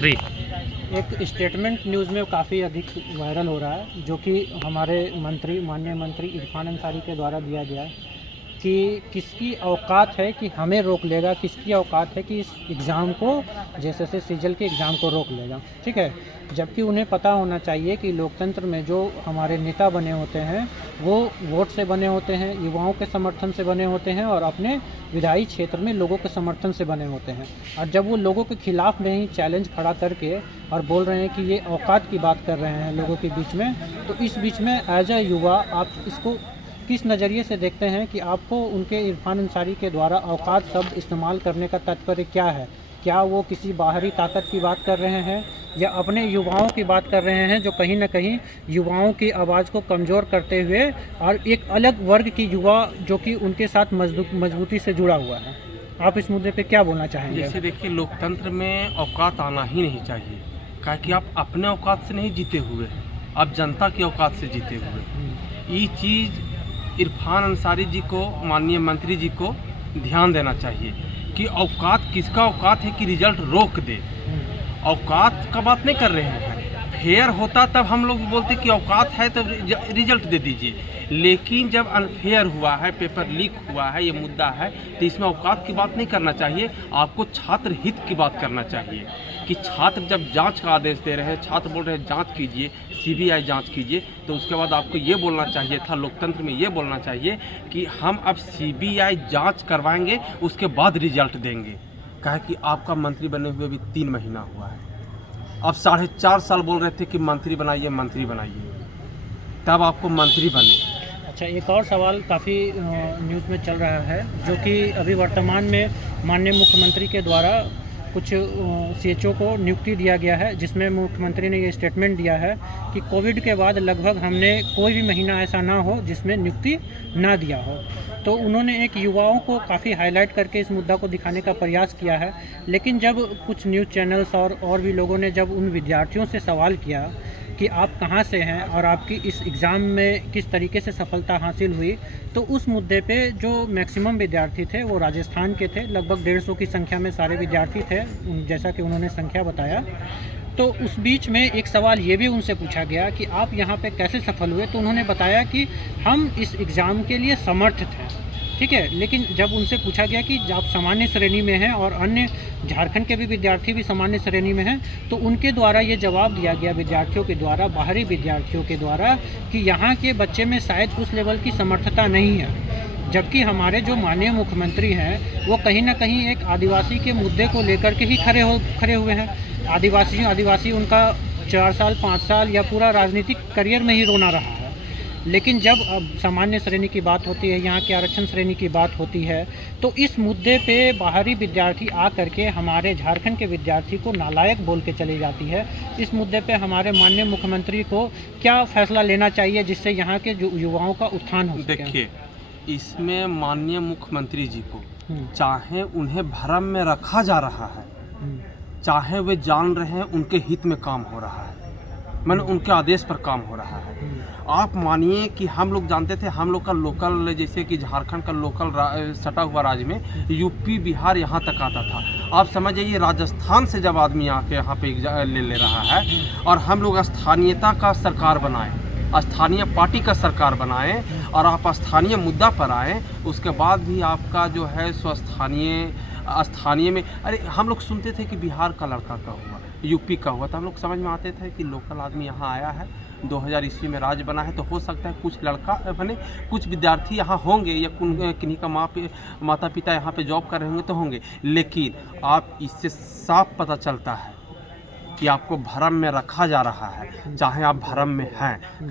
3। एक statement news में काफ़ी अधिक वायरल हो रहा है, जो कि हमारे माननीय मंत्री इरफान अंसारी के द्वारा दिया गया है कि किसकी औकात है कि हमें रोक लेगा, किसकी औकात है कि इस एग्ज़ाम को, जैसे सीजल के एग्ज़ाम को रोक लेगा। ठीक है, जबकि उन्हें पता होना चाहिए कि लोकतंत्र में जो हमारे नेता बने होते हैं वो वोट से बने होते हैं, युवाओं के समर्थन से बने होते हैं और अपने विधायी क्षेत्र में लोगों के समर्थन से बने होते हैं। और जब वो लोगों के खिलाफ में ही चैलेंज खड़ा करके और बोल रहे हैं कि ये औकात की बात कर रहे हैं लोगों के बीच में, तो इस बीच में एज ए युवा आप इसको किस नज़रिए से देखते हैं कि आपको उनके इरफान अंसारी के द्वारा औकात शब्द इस्तेमाल करने का तात्पर्य क्या है? क्या वो किसी बाहरी ताकत की बात कर रहे हैं या अपने युवाओं की बात कर रहे हैं, जो कहीं न कहीं युवाओं की आवाज़ को कमज़ोर करते हुए और एक अलग वर्ग की युवा जो कि उनके साथ मजबूती से जुड़ा हुआ है? आप इस मुद्दे पे क्या बोलना चाहेंगे? जैसे देखिए, लोकतंत्र में औकात आना ही नहीं चाहिए, क्या कि आप अपने औकात से नहीं जीते हुए, आप जनता की औकात से जीते हुए। ये चीज़ इरफान अंसारी जी को, माननीय मंत्री जी को ध्यान देना चाहिए कि औकात किसका औकात है कि रिजल्ट रोक दे। औकात का बात नहीं कर रहे हैं, फेयर होता तब हम लोग बोलते कि औकात है तो रिजल्ट दे दीजिए। लेकिन जब अनफेयर हुआ है, पेपर लीक हुआ है, ये मुद्दा है, तो इसमें औकात की बात नहीं करना चाहिए, आपको छात्र हित की बात करना चाहिए कि छात्र जब जांच का आदेश दे रहे हैं, छात्र बोल रहे हैं जांच कीजिए, सीबीआई जांच कीजिए, तो उसके बाद आपको ये बोलना चाहिए था, लोकतंत्र में ये बोलना चाहिए कि हम अब सीबीआई जांच करवाएंगे, उसके बाद रिजल्ट देंगे। कहा कि आपका मंत्री बने हुए भी 3 महीना हुआ है, अब 4.5 साल बोल रहे थे कि मंत्री बनाइए, मंत्री बनाइए, तब आपको मंत्री बने। अच्छा, एक और सवाल काफ़ी न्यूज़ में चल रहा है, जो कि अभी वर्तमान में माननीय मुख्यमंत्री के द्वारा कुछ सीएचओ को नियुक्ति दिया गया है, जिसमें मुख्यमंत्री ने ये स्टेटमेंट दिया है कि कोविड के बाद लगभग हमने कोई भी महीना ऐसा ना हो जिसमें नियुक्ति ना दिया हो। तो उन्होंने एक युवाओं को काफ़ी हाईलाइट करके इस मुद्दा को दिखाने का प्रयास किया है, लेकिन जब कुछ न्यूज़ चैनल्स और भी लोगों ने जब उन विद्यार्थियों से सवाल किया कि आप कहाँ से हैं और आपकी इस एग्ज़ाम में किस तरीके से सफलता हासिल हुई, तो उस मुद्दे पे जो मैक्सिमम विद्यार्थी थे वो राजस्थान के थे, लगभग 150 की संख्या में सारे विद्यार्थी थे, जैसा कि उन्होंने संख्या बताया। तो उस बीच में एक सवाल ये भी उनसे पूछा गया कि आप यहाँ पे कैसे सफल हुए, तो उन्होंने बताया कि हम इस एग्ज़ाम के लिए समर्थ थे। ठीक है, लेकिन जब उनसे पूछा गया कि आप सामान्य श्रेणी में हैं और अन्य झारखंड के भी विद्यार्थी भी सामान्य श्रेणी में हैं, तो उनके द्वारा ये जवाब दिया गया विद्यार्थियों के द्वारा, बाहरी विद्यार्थियों के द्वारा, कि यहाँ के बच्चे में शायद उस लेवल की समर्थता नहीं है। जबकि हमारे जो माननीय मुख्यमंत्री हैं वो कहीं ना कहीं एक आदिवासी के मुद्दे को लेकर के ही खड़े हुए हैं। आदिवासी उनका 4 साल 5 साल या पूरा राजनीतिक करियर में ही रोना रहा है। लेकिन जब अब सामान्य श्रेणी की बात होती है, यहाँ के आरक्षण श्रेणी की बात होती है, तो इस मुद्दे पे बाहरी विद्यार्थी आ करके हमारे झारखंड के विद्यार्थी को नालायक बोल के चली जाती है। इस मुद्दे पे हमारे माननीय मुख्यमंत्री को क्या फैसला लेना चाहिए जिससे यहाँ के जो युवाओं का उत्थान हो सके? देखिए, इसमें माननीय मुख्यमंत्री जी को चाहे उन्हें भ्रम में रखा जा रहा है, चाहे वे जान रहे हैं उनके हित में काम हो रहा है, मैंने उनके आदेश पर काम हो रहा है। आप मानिए कि हम लोग जानते थे, हम लोग का लोकल, जैसे कि झारखंड का लोकल सटा हुआ राज्य में यूपी बिहार यहाँ तक आता था। आप समझ जाइए राजस्थान से जब आदमी आके यहाँ पे ले रहा है और हम लोग स्थानीयता का सरकार बनाएं, स्थानीय पार्टी का सरकार बनाएं और आप स्थानीय मुद्दा पर आएँ, उसके बाद भी आपका जो है स्थानीय में, अरे हम लोग सुनते थे कि बिहार का लड़का का हुआ, यूपी का हुआ, तो हम लोग समझ में आते थे कि लोकल आदमी यहाँ आया है, 2000 ईस्वी में राज्य बना है, तो हो सकता है कुछ लड़का बने, कुछ विद्यार्थी यहाँ होंगे या किन्हीं का माता पिता यहाँ पे जॉब कर रहे होंगे तो होंगे। लेकिन आप इससे साफ पता चलता है कि आपको भ्रम में रखा जा रहा है, चाहे आप भ्रम में हैं।